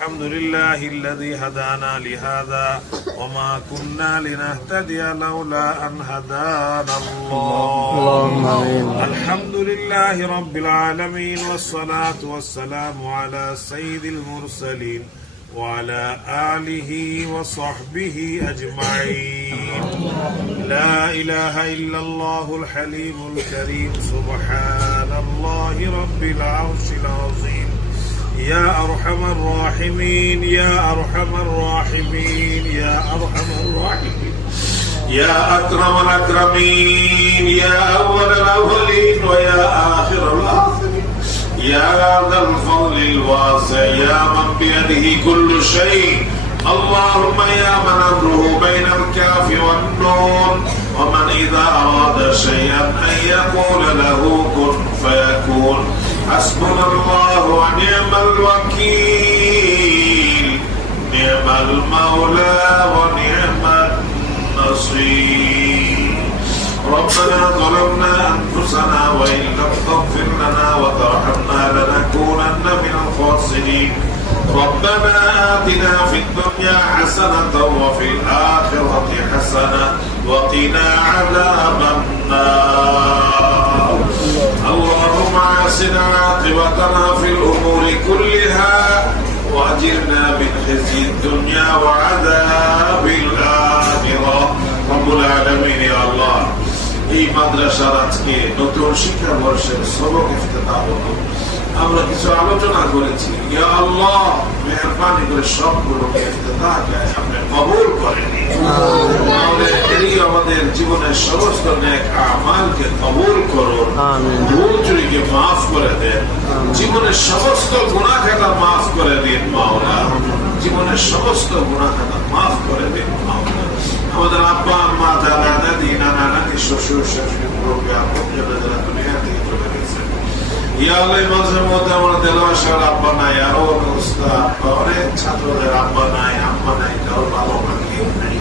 الحمد لله الذي هدانا لهذا وما كنا لنهتدي لولا أن هدانا الله. الحمد لله رب العالمين والصلاة والسلام على سيد المرسلين وعلى آله وصحبه أجمعين. لا إله إلا الله الحليم الكريم سبحان الله رب العرش العظيم. يا أرحم الراحمين يا أرحم الراحمين يا أرحم الراحمين يا أكرم الأكرمين يا أول الأولين ويا آخر الآخرين يا ذا الفضل الواسع يا من بيده كل شيء. اللهم يا من أمره بين الكاف والنون ومن إذا أراد شيئا أن يقول له كن فيكون. حسبنا الله ونعم الوكيل نعم المولى ونعم النصير. ربنا ظلمنا أنفسنا وإن لم تغفر لنا وترحمنا لنكونن من الخاسرين. ربنا آتنا في الدنيا حسنة وفي الآخرة حسنة وقنا عذاب النار. اللهم أحسن عاقبتنا في الأمور كلها وأجرنا من خزي الدنيا وعذاب الآخرة. رب العالمين يا الله এই মাদ্রাসার আজকে নতুন শিক্ষাবর্ষের সবক ইফতিতাহ হলো। আমরা কিছু আলোচনা করেছি। ইয়া আল্লাহ মেহেরবানি করে সবগুলোকে ইফতিতাহকে আপনি কবুল করে নিন। এই আমাদের জীবনের সমস্ত নেক আমালকে কবুল করুন। ভুল চুরিকে মাফ করে দেন। জীবনের সমস্ত গুনাহ খাতা মাফ করে দিন মাওলা। জীবনের সমস্ত গুনাহ খাতা মাফ করে দিন মাওলা। আমাদের আব্বা আম্মা দাদা দাদি নানা নানি শ্বশুর শাশুড়ি মুরব্বী আপনজনরা যারা দুনিয়া থেকে চলে গেছেন, ইয়া আল্লাহ মাঝে মধ্যে আমার দেলোয়ার আব্বা নাই, আরো উস্তাদ অনেক ছাত্রদের আব্বা নাই আম্মা নাই, কারো বাবা মা কেউ নাই।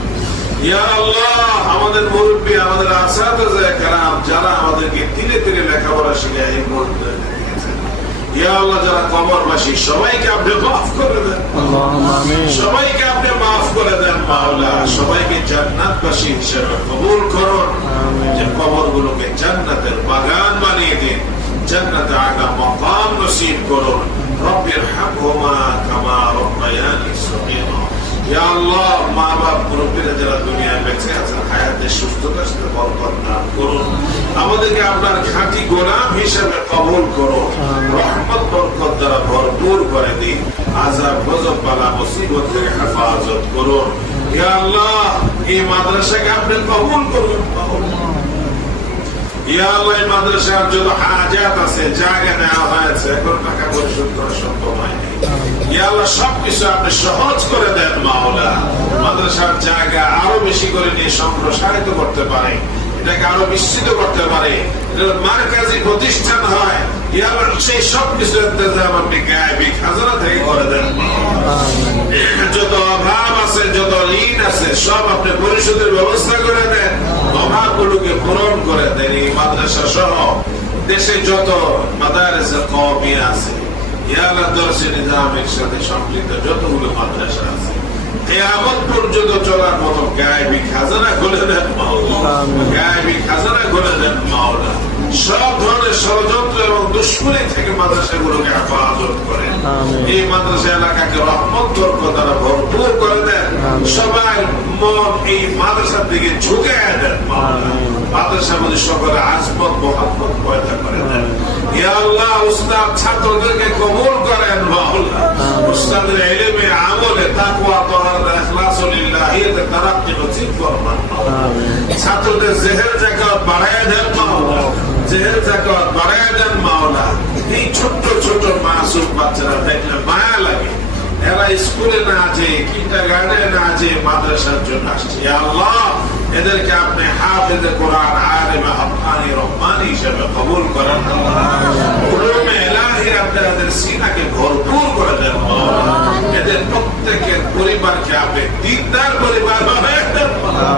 ইয়া আল্লাহ আমাদের মুরব্বী আমাদের আসাতিজা কেরাম যারা আমাদেরকে ধীরে ধীরে লেখাপড়া শিখায় এই মুহূর্তে দিয়েছেন, ইয়া আল্লাহ যারা কবরবাসী সবাইকে আপনি মাফ করে দেন। সবাইকে আপনি মাফ করে দেন মাওলা। সবাইকে জান্নাতবাসী হিসেবে কবুল করুন। যে কবরগুলোকে জান্নাতের বাগান বানিয়ে দিন। জান্নাতে আগা মাকাম নসিব করুন। রব্বির হামহুমা কামা রব্বায়ানি সগীরা। ইয়া আল্লাহ মা বাপ মুরব্বীরা যারা দুনিয়ায় বেঁচে আছেন হায়াতে সুস্থতার সাথে বরকত দান করুন। আমাদেরকে আপনার খাঁটি গোলাম হিসেবে কবুল করুন। রহমত বরকত দ্বারা ভরপুর করে দিন। আযাব গজব বালা মুসিবত থেকে হেফাজত করুন। ইয়া আল্লাহ এই মাদ্রাসাকে আপনি কবুল করুন। ইয়া আল্লাহ এই মাদ্রাসার যত হাজাত আছে জায়গা নেওয়া হয়েছে এখন টাকা পরিশোধ করা সম্ভব হয়নি, ইয়া আল্লাহ সবকিছু আপনি সহজ করে দেন মাওলা। মাদ্রাসার জায়গা আরো বেশি করে নিয়ে সম্প্রসারিত করতে পারে, এটাকে আরো বিস্তৃত করতে পারে, মারকাজি প্রতিষ্ঠান হয়। ইয়া আল্লাহ সেই সবকিছু ইন্তজাম আপনি গায়বী খাজানা থেকে করে দেন। যত অভাব আছে যত ঋণ আছে সব আপনি পরিশোধের ব্যবস্থা করে দেন। অভাবগুলোকে পূরণ করে দেন। এই মাদ্রাসা সহ দেশে যত মাদারিস কওমিয়া আছে, ইয়া আল্লাহ দরসে নিজামের সাথে সম্পৃক্ত যতগুলো মাদ্রাসা আছে কিয়ামত পর্যন্ত চলার মতো গায়বী খাজানা খুলে দেন মাওলা। গায়বী খাজানা খুলে দেন মাওলা। সব ধরনের ষড়যন্ত্র এবং দুশ্মনী থেকে মাদ্রাসাগুলোকে হেফাজত করেন। এই মাদ্রাসা এলাকাকে রহমত বরকত দ্বারা ভরপুর করে দেন। সবাই মন এই মাদ্রাসার দিকে ঝুঁকে দেন মাওলা। মাদ্রাসার মধ্যে সকলে আজমত মোহাম্মত পয়দা করে দেন। ইয়া আল্লাহ উস্তাদ ছাত্রদেরকে কবুল করেন মাওলা। উস্তাদের ইলমে আমলে তাকওয়া তাহারা ইখলাস লিল্লাহিতে তারাক্কি নসিব ফরমান মাওলা। ছাত্রদের জেহের যাকাত বাড়ায় দেন মাওলা। জেহের যাকাত বাড়ায় দেন মাওলা। এই ছোট ছোট মাসুম বাচ্চারা দেখলে মায়া লাগে। এরা স্কুলে না যে কিন্ডারগার্টেনে না যে মাদ্রাসার জন্য আসছে। ইয়া আল্লাহ এদেরকে আপনি হাফেজে কোরআন আলেমে হাক্কানি রব্বানি হিসেবে কবুল করেন। উলুমে ইলাহি আপনি এদের সিনাকে ভরপুর করে দেন মাওলা। এদের প্রত্যেকের পরিবারকে আপনি দ্বীনদার পরিবার বানায় দেন মাওলা।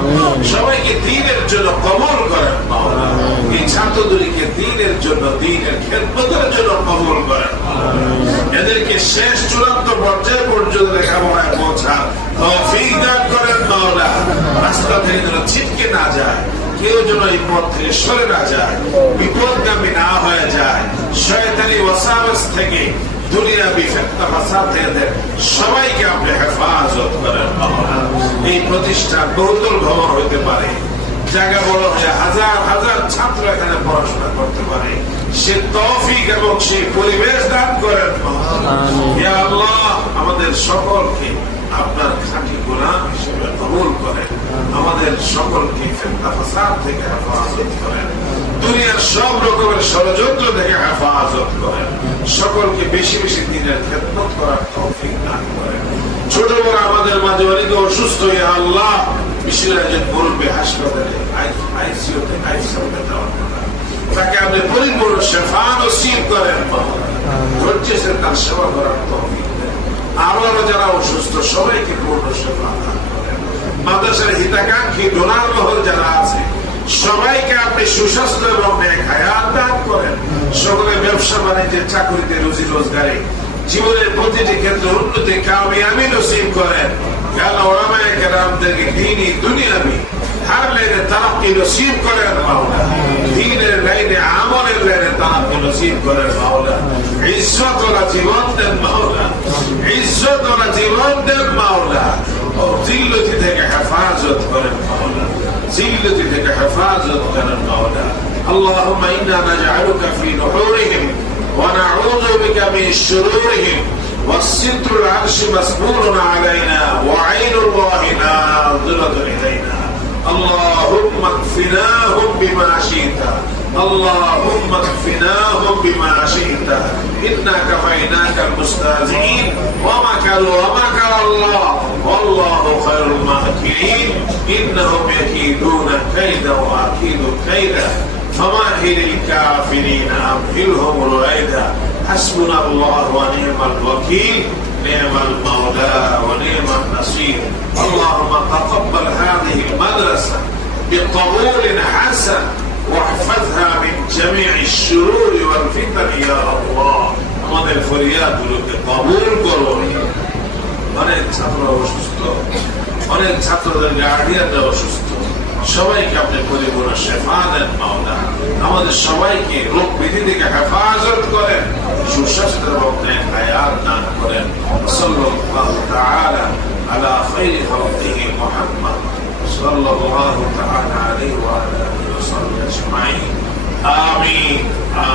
সবাইকে দ্বীনের জন্য কবুল করেন মাওলা। এই ছাত্রদেরকে দ্বীনের জন্য দ্বীনের খেদমতের জন্য কবুল করেন। এদেরকে শেষ চূড়ান্ত পর্যায়ে পর্যন্ত লেখাপড়ায় পৌঁছার তৌফিক দান করেন মাওলা। রাস্তা থেকে যেন ছিটকে না যায়, কেউ যেন এই পথ থেকে সরে না যায়, বিপদগামী না হয়ে যায়, শয়তানি ওয়াসওয়াস থেকে, দুনিয়াবি ফিতনা ফাসাদ থেকে সবাইকে আপনি হেফাজত করেন মাওলা। এই প্রতিষ্ঠান বহুতল ভবন হইতে পারে, জায়গা বড় হয়ে হাজার হাজার ছাত্র এখানে পড়াশোনা করতে পারে, সে তৌফিক এবং সেই পরিবেশ দান করেন মাওলা। ইয়া আল্লাহ, আমাদের সকলকে আপনার খাঁটি গোলাম হিসেবে কবুল করেন, আমাদের সকলকে ফিতনা ফাসাদ থেকে হেফাজত করেন, দুনিয়ার সব রকমের ষড়যন্ত্র থেকে হেফাজত করেন, সকলকে বেশি বেশি দিনের খেদমত করার তৌফিক দান করেন। ছোট বড় আমাদের মাঝে অনেকে অসুস্থ, ইয়া আল্লাহ, বিশেষ একজন মুরব্বী হাসপাতালে আইসিইউতে দেওয়ার কথা, তাকে আপনি পরিপূর্ণ শেফা নসিব করেন, ধৈর্যের তার সেবা করার তৌফিক দেন। আরো যারা অসুস্থ সবাইকে পূর্ণ সেবা দান করেন। মাদ্রাসার হিতাকাঙ্ক্ষী ডোনার মহল যারা আছে সবাইকে আপনি সুস্বাস্থ্য এবং নেক হায়াত দান করেন। সকলে ব্যবসা বাণিজ্যের, চাকরিতে, রুজি রোজগারে, জীবনের প্রতিটি ক্ষেত্রে উন্নতি কামিয়াবি নসিব করেন। ওলামায়ে কেরামদেরকে দ্বীনি দুনিয়াবি হর লাইনে তারাক্কি নসিব করেন মাওলা। দ্বীনের লাইনে, আমলের লাইনে তারাক্কি নসিব করেন মাওলা। ইজ্জত ওয়ালা জীবন দেন মাওলা, ইজ্জত ওয়ালা জীবন দেন মাওলা। ও জিল্লতি থেকে হেফাজত করেন মাওলা, জিল্লতি থেকে হেফাজত করেন মাওলা। اللهم إنا نجعلك في نحورهم ونعوذ بك من شرورهم، والستر العرش مسبول علينا، وعين الله ناظرة إلينا. اللهم اكفناهم بما شئت، اللهم اكفناهم بما شئت، إنا كفيناك المستهزئين ومكروا ومكر الله والله خير الماكرين. إنهم يكيدون كيدا وأكيد كيدا، فمهل الكافرين أمهلهم رويدا. حسبنا الله ونعم الوكيل، نعم المولى ونعم النصير. اللهم تقبل هذه المدرسة بقبول حسن، واحفظها من جميع الشرور والفتن يا الله. আমাদের ফরিয়াদগুলোকে কবুল করুন। অনেক ছাত্র অসুস্থ, অনেক ছাত্রদের গার্ডিয়ানরা অসুস্থ, সবাইকে আপনি পরিপূর্ণ শেফা দেন মাওলা। আমাদের সবাইকে রোগ ব্যাধি থেকে হেফাজত করেন, সুস্বাস্থ্য এবং নেক হায়াত দান করেন। সাল্লাল্লাহু তাআলা আলা খায়রি খালকিহি মুহাম্মদ সাল্লাল্লাহু তাআলা আলাইহি ওয়া আলিহি ওয়াসাল্লাম আজমাইন। আমিন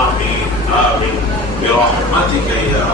আমিন আমিন বিরহমাতিকা ইয়া